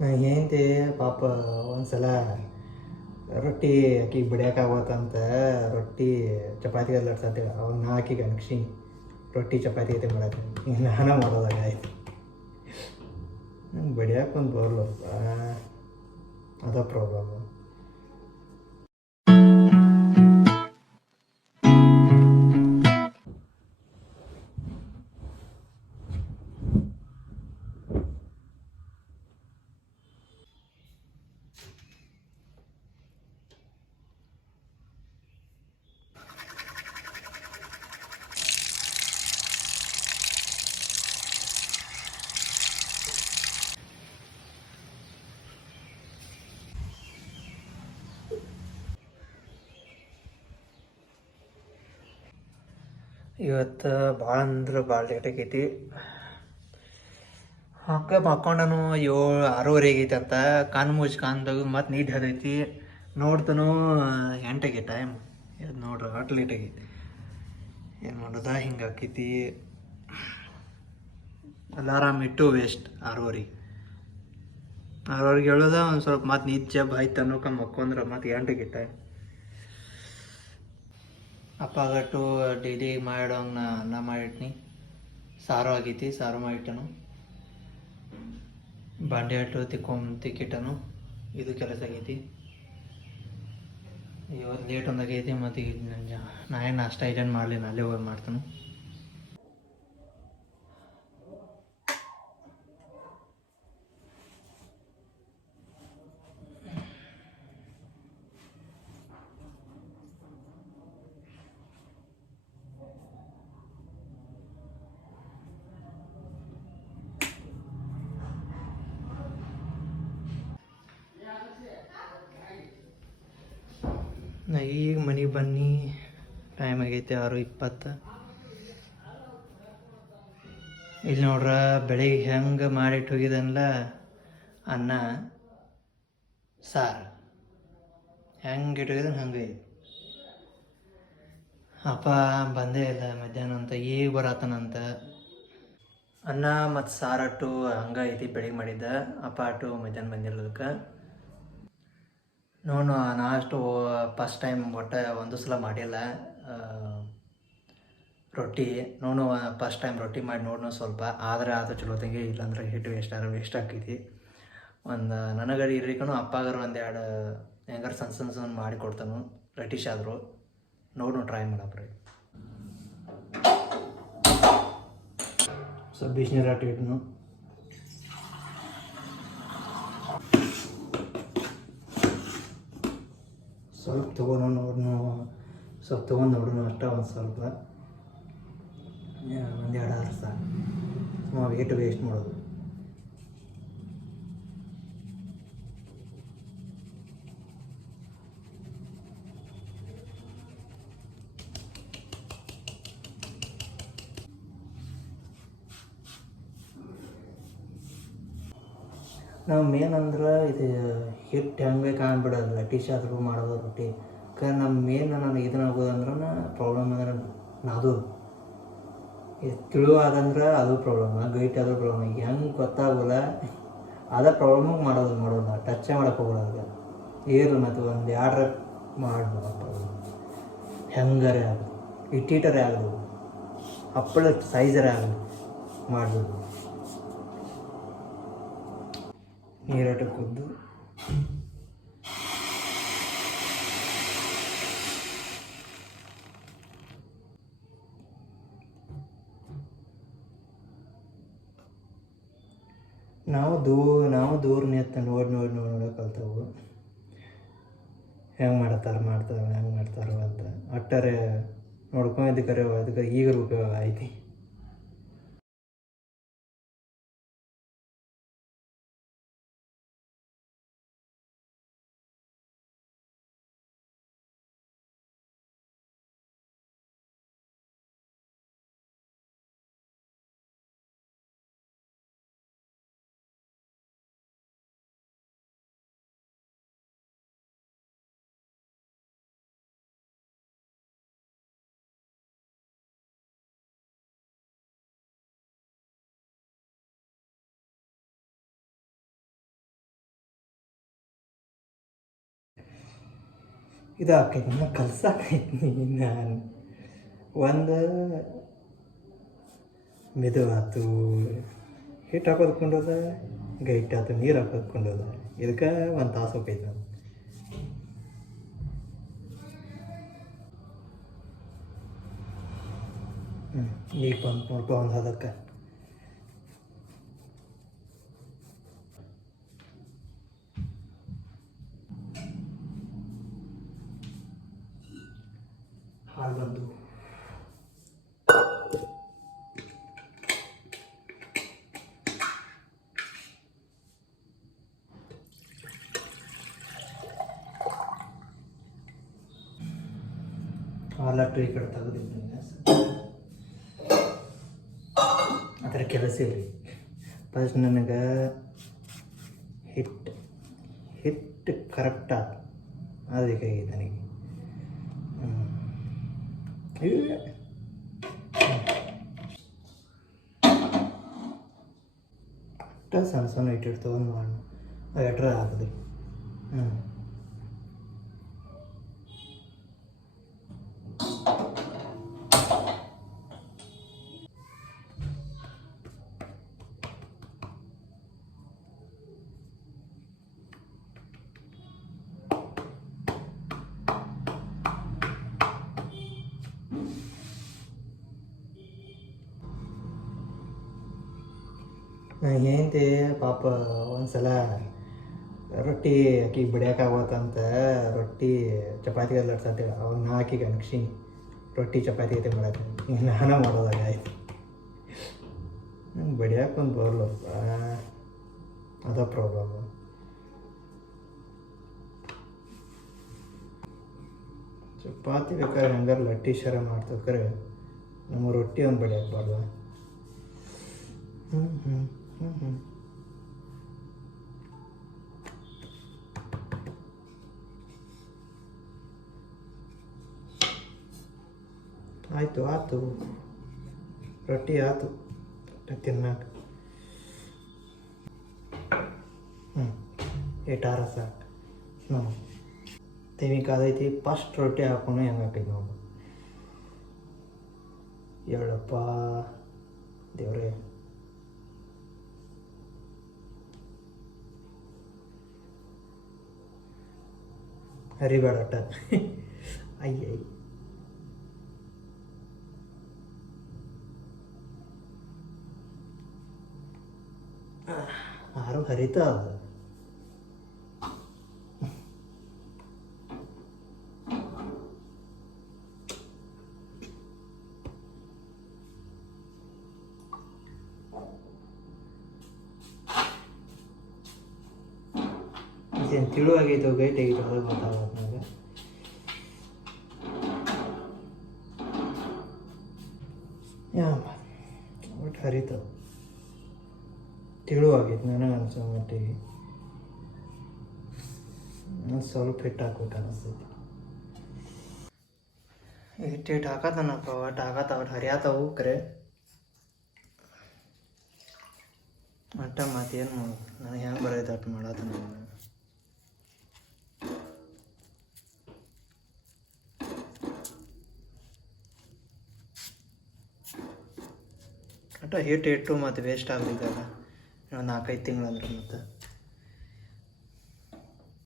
ಹೆಂಡತಿ ಪಾಪ ಒಂದ್ಸಲ ರೊಟ್ಟಿ ಆಕಿಗೆ ಬಿಡ್ಯಾಕಾಗತ್ತಂತ ರೊಟ್ಟಿ ಚಪಾತಿ ಲಟ್ಸತ್ತೇವೆ ಅವಾಗ ನಾ ಆಕಿಗೆ ಅನ್ಕ್ಷಿನಿ ರೊಟ್ಟಿ ಚಪಾತಿ ಐತೆ ಮಾಡತ್ತೆ ಈಗ ನಾನು ಮಾಡೋದಾಗ ಆಯ್ತು ನಂಗೆ ಬಡಿಯಾಕೆ ಒಂದು ಬರಲ್ಲಪ್ಪ ಅದ ಪ್ರಾಬ್ಲಮ್. ಇವತ್ತು ಭಾಳ ಅಂದ್ರೆ ಭಾಳ ಲೇಟ್ ಆಗೈತಿ. ಹಂಗೆ ಮಕ್ಕೊಂಡನು 6:30 ಆಗೈತಿ ಅಂತ ಕಣ್ಣು ಮುಚ್ಚಿ ಕಾಣ್ದಾಗ ಮತ್ತು ನೀಟ್ ಹದೈತಿ ನೋಡ್ತಾನು 8 ಆಗೈತಿ ಟೈಮ್. ಇದು ನೋಡ್ರಿ ಅಷ್ಟು ಲೇಟ್ ಆಗೈತಿ. ಏನು ಮಾಡೋದ ಹಿಂಗೆ ಆಕೈತಿ. ಅಲಾರಾಮ್ ಇಟ್ಟು ವೇಸ್ಟ್. 6:30 ಹೇಳೋದ ಒಂದು ಸ್ವಲ್ಪ ಮತ್ತು ನೀಟ್ ಜಬ್ ಆಯ್ತು ಅನ್ನೋಕೆ ಮಕ್ಕೊಂದ್ರೆ ಮತ್ತು 8 ಆಗೈತಿ ಟೈಮ್. ಅಪ್ಪಗಟ್ಟು ಡೈಲಿ ಮಾಡೋಂಗೆ ಅನ್ನ ಮಾಡಿಟ್ನಿ, ಸಾರು ಆಗೈತಿ, ಸಾರು ಮಾಡಿಟ್ಟನು, ಬಾಂಡೆ ಅಟ್ಟು ತಿಕ್ಕಿಟ್ಟನು. ಇದು ಕೆಲಸ ಆಗೈತಿ. ಇವತ್ತು ಲೇಟ್ ಒಂದಾಗೈತಿ ಮತ್ತು ಈಗ ನಾ ಏನು ನಾಷ್ಟ ಇಲ್ಲೇನು ಮಾಡಲಿ, ಅಲ್ಲೇ ಹೋಗಿ ಮಾಡ್ತಾನು. ನಾ ಈಗ ಮನೆಗೆ ಬನ್ನಿ, ಟೈಮ್ ಆಗೈತೆ 6:20. ಇಲ್ಲಿ ನೋಡ್ರ ಬೆಳಿಗ್ಗೆ ಹೆಂಗೆ ಮಾಡಿಟ್ಟು ಹೋಗಿದನಲ್ಲ ಅನ್ನ ಸಾರು, ಹೆಂಗೆ ಇಟ್ಟೋಗಿದ್ದಾನೆ ಹಂಗೆ ಐತಿ. ಅಪ್ಪ ಬಂದೇ ಇಲ್ಲ ಮಧ್ಯಾಹ್ನ ಅಂತ, ಈಗ ಬರತ್ತಾನಂತ. ಅನ್ನ ಮತ್ತು ಸಾರಟ್ಟು ಹಂಗೆ ಐತಿ ಬೆಳಿಗ್ಗೆ ಮಾಡಿದ್ದ. ಅಪ್ಪ ಅಟ್ಟು ಮಧ್ಯಾಹ್ನ ಬಂದಿರೋದಕ್ಕೆ ನೋಡು. ನಾ ಅಷ್ಟು ಫಸ್ಟ್ ಟೈಮ್ ಒಟ್ಟು ಒಂದು ಸಲ ಮಾಡಿಲ್ಲ ರೊಟ್ಟಿ. ನೋಡು ಫಸ್ಟ್ ಟೈಮ್ ರೊಟ್ಟಿ ಮಾಡಿ ನೋಡೋಣ ಸ್ವಲ್ಪ ಆದರೆ ಚಲೋ ತಂಗಿ, ಇಲ್ಲಾಂದ್ರೆ ಹಿಟ್ಟು ವೇಸ್ಟ್ ಆಕೈತಿ. ಒಂದು ನನಗರಿ ಇರ್ರಿಕನು ಅಪ್ಪಗಾರ ಒಂದೆರಡು ಹೆಂಗಾರು ಸಣ್ಣ ಮಾಡಿ ಕೊಡ್ತಾನು ರಟಿಶ್ ಆದರು. ನೋಡು ಟ್ರೈ ಮಾಡಪ್ರಿ. ಸ್ವಲ್ಪ ಬಿಸಿನೀರು ಹಾಕಿ ಇಟ್ನು. ಸ್ವಲ್ಪ ತೊಗೊಂಡು ನೋಡ್ನು, ಸ್ವಲ್ಪ ತೊಗೊಂಡು ನೋಡ್ನು ಅಷ್ಟ. ಒಂದು ಸ್ವಲ್ಪ ಒಂದೆರಡು ಆರು ಸಾಕು. ನಾವು ವೇಸ್ಟ್ ಮಾಡೋದು. ನಾವು ಮೇನ್ ಅಂದ್ರೆ ಇದು ಹಿಟ್ಟು ಹೆಂಗೆ ಕಾಣ್ಬಿಡೋದು ಲಟೀಶ್ ಆದರೂ ಮಾಡೋದು ರೊಟ್ಟಿ. ನಮ್ಮ ಮೇನ್ ನನಗೆ ಇದನ್ನಾಗೋದು ಅಂದ್ರೆ ಪ್ರಾಬ್ಲಮ್ ಅಂದ್ರೆ ಅದು ಇದು ತಿಳುವಾದಂದ್ರೆ ಅದು ಪ್ರಾಬ್ಲಮ್, ಗೈಟ್ ಆದರೂ ಪ್ರಾಬ್ಲಮ್. ಈಗ ಹೆಂಗೆ ಗೊತ್ತಾಗೋಲ್ಲ ಅದೇ ಪ್ರಾಬ್ಲಮಾಗಿ ಮಾಡೋದು ಟಚ್ಚೇ ಮಾಡೋಕೆ ಹೋಗೋಲ್ಲ. ಅದು ಏರು ಮತ್ತು ಒಂದು ಎರಡು ಮಾಡ್ಬೋದಪ್ಪ, ಹೆಂಗಾರೆ ಆಗೋದು, ಇಟ್ಟಿಟ್ಟರೆ ಆಗೋದು, ಹಪ್ಪಳ ಸೈಜರೇ ಆಗೋದು ಮಾಡ್ಬೋದು. ನೀರಾಟ ಕುದ್ದು ನಾವು ದೂರ ನಿಂತು ನೋಡಿ ಕಲ್ತವು ಹೆಂಗೆ ಮಾಡ್ತಾರೆ ಹೆಂಗೆ ಮಾಡ್ತಾರೋ ಅಂತ. ಅಟ್ಟರೆ ನೋಡ್ಕೊಂಡಿದ್ದಕ್ಕೆ ಅದಕ್ಕೆ ಈಗ ಉಪಯೋಗ ಐತಿ. ಇದು ಆಕೈತಿ ಇನ್ನು ಕಲ್ಸಾಕೈತಿ ನಾನು ಒಂದು ಮೆದು ಆಯ್ತು ಹಿಟ್ಟು ಹಾಕೋದ್ಕೊಂಡೋದ ಈಗ ಹಿಟ್ಟು ಆಯ್ತು ನೀರು ಹಾಕೋದ್ಕೊಂಡೋದ ಇದಕ್ಕೆ ಒಂದು ತಾಸು ಹೋಗೈತೆ ನಾನು ಈಗ ಬಂದು ನೋಡ್ಕೊ ಒಂದು ಅದಕ್ಕೆ ಹಾಲು ಬಂದು ಹಾಲಟ್ಟು ಈ ಕಡೆ ತೆಗೆದಿದ್ದೀನಿ ಅದರ ಕೆಲಸ ಇರಲಿ ಫಸ್ಟ್ ನನಗೆ ಹಿಟ್ಟು ಕರೆಕ್ಟ್ ಅದು ಬೇಕಾಗಿದೆ ನನಗೆ ಅಷ್ಟ ಸಣ್ಣ ಸಣ್ಣ ಇಟ್ಟಿಟ್ಟು ತೊಗೊಂಡು ಮಾಡೋಣ ಅದು ಎಟ್ರ ಹಾಕಿದೆ ಏನಂತೆ ಪಾಪ ಒಂದ್ಸಲ ರೊಟ್ಟಿ ಆಕಿಗೆ ಬಡಿಯೋಕ್ಕಾಗತ್ತಂತ ರೊಟ್ಟಿ ಚಪಾತಿಗೆ ಲಟ್ಸಂತೆ ಅವಾಗ ನಾ ಆಕಿಗೆ ಅನ್ಕ್ಷಿನಿ ರೊಟ್ಟಿ ಚಪಾತಿ ಐತೆ ಮಾಡಕ್ಕೆ ಈಗ ನಾನು ಮಾಡೋದಾಗ ಆಯ್ತು ನಂಗೆ ಬಡಿಯೋಕೆ ಒಂದು ಬರಲ್ಲಪ್ಪ ಅದ ಪ್ರಾಬ್ಲಮ್ಮು ಚಪಾತಿ ಬೇಕಾದ್ರೆ ಹಂಗಾರೆ ಲಟ್ಟಿ ಶರ ಮಾಡ್ತಕ್ರೆ ನಮ್ಮ ರೊಟ್ಟಿ ಒಂದು ಬಡಿಯೋಕೆ ಬಾರ್ದು ಆಯಿತು ಆಯ್ತು ರೊಟ್ಟಿ ಆಯ್ತು ತಿನ್ನಕ್ಕೆ ಏಟಾರ ಸಾಕು ನಾವು ತೆಮಿಕಾದೈತಿ ಫಸ್ಟ್ ರೊಟ್ಟಿ ಹಾಕೊಂಡು ಹೆಂಗೆ ಹಾಕೈತಿ ನಾವು ಹೇಳಪ್ಪ ದೇವ್ರೇ ಹರಿಬೇಡ ಅಟ್ಟ ಅಯ್ಯ ಆರು ಹರಿತಾ ಅದು ಏನು ತಿಳುವಾಗೈತೋ ಗೈಟ್ ಆಗೈತೋ ಅದು ಗೊತ್ತಾಗತ್ತೆ ನನಗೆ ಒಟ್ಟು ಹರಿತಾವ ತಿಳುವಾಗೈತೆ ನನಗೆ ಅನ್ಸೋ ಮಟ್ಟಿಗೆ ಸ್ವಲ್ಪ ಹಿಟ್ಟು ಹಾಕ್ಬೇಕು ಅನಿಸ್ತೈತಿ ಹಿಟ್ಟು ಹಾಕತ್ತನಪ್ಪ ಒಟ್ಟು ಹಾಕತ್ತಾವ ಹರಿಯಾತವು ಕರೆ ಅಟ್ಟ ಮತ್ತೇನು ಮಾಡೋದು ನನಗೆ ಹೆಂಗೆ ಬರೈತೆ ಅಟ್ಟು ಮಾಡತ್ತ ನಾನು ಒಟ್ಟು ಹಿಟ್ಟು ಮತ್ತು ವೇಸ್ಟ್ ಆಗಲಿಕ್ಕಲ್ಲ ಇನ್ನೊಂದು 4-5 ತಿಂಗಳು ಅಂದ್ರೆ ಮತ್ತು